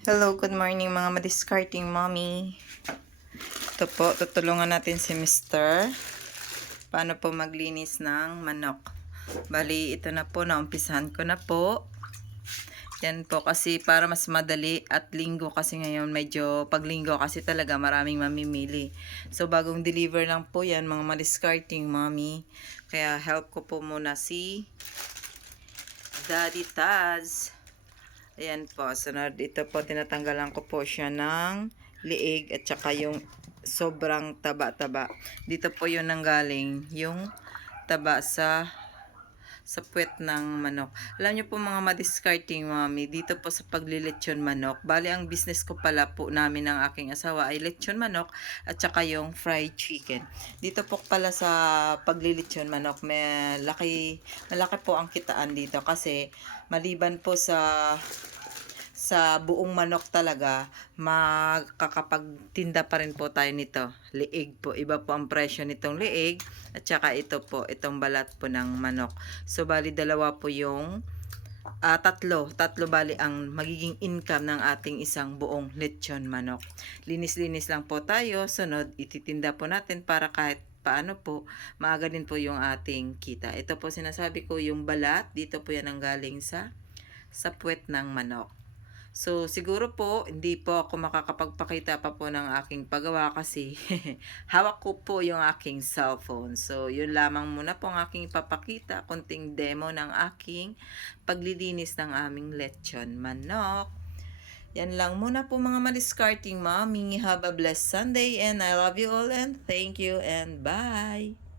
Hello, good morning mga madiscarding mommy. Ito po, tutulungan natin si Mr. Paano po maglinis ng manok. Bali, ito na po, naumpisahan ko na po. Yan po kasi para mas madali at linggo kasi ngayon medyo paglinggo kasi talaga maraming mamimili. So bagong deliver lang po yan mga madiscarding mommy. Kaya help ko po muna si Daddy Taz. Ayan po, sunod ito po, tinatanggalan ko po siya ng liig at saka yung sobrang taba-taba. Dito po yun nanggaling, yung taba sa puwet ng manok. Alam niyo po mga madiscarding mami, dito po sa paglilitsyon manok, bali ang business ko pala po namin ng aking asawa ay lechon manok at saka yung fried chicken. Dito po pala sa paglilitsyon manok, malaki po ang kitaan dito kasi maliban po sa buong manok talaga, makakapagtinda pa rin po tayo nito. Liig po. Iba po ang presyo nitong liig. At saka ito po, itong balat po ng manok. So, bali dalawa po yung tatlo bali ang magiging income ng ating isang buong lechon manok. Linis-linis lang po tayo. Sunod, ititinda po natin para kahit paano po, maaga din po yung ating kita. Ito po sinasabi ko, yung balat, dito po yan ang galing sa puwet ng manok. So, siguro po, hindi po ako makakapagpakita pa po ng aking paggawa kasi hawak ko po yung aking cellphone. So, yun lamang muna po ang aking ipapakita. Kunting demo ng aking paglilinis ng aming lechon manok. Yan lang muna po mga madiscarding mommy. Have a blessed Sunday and I love you all and thank you and bye!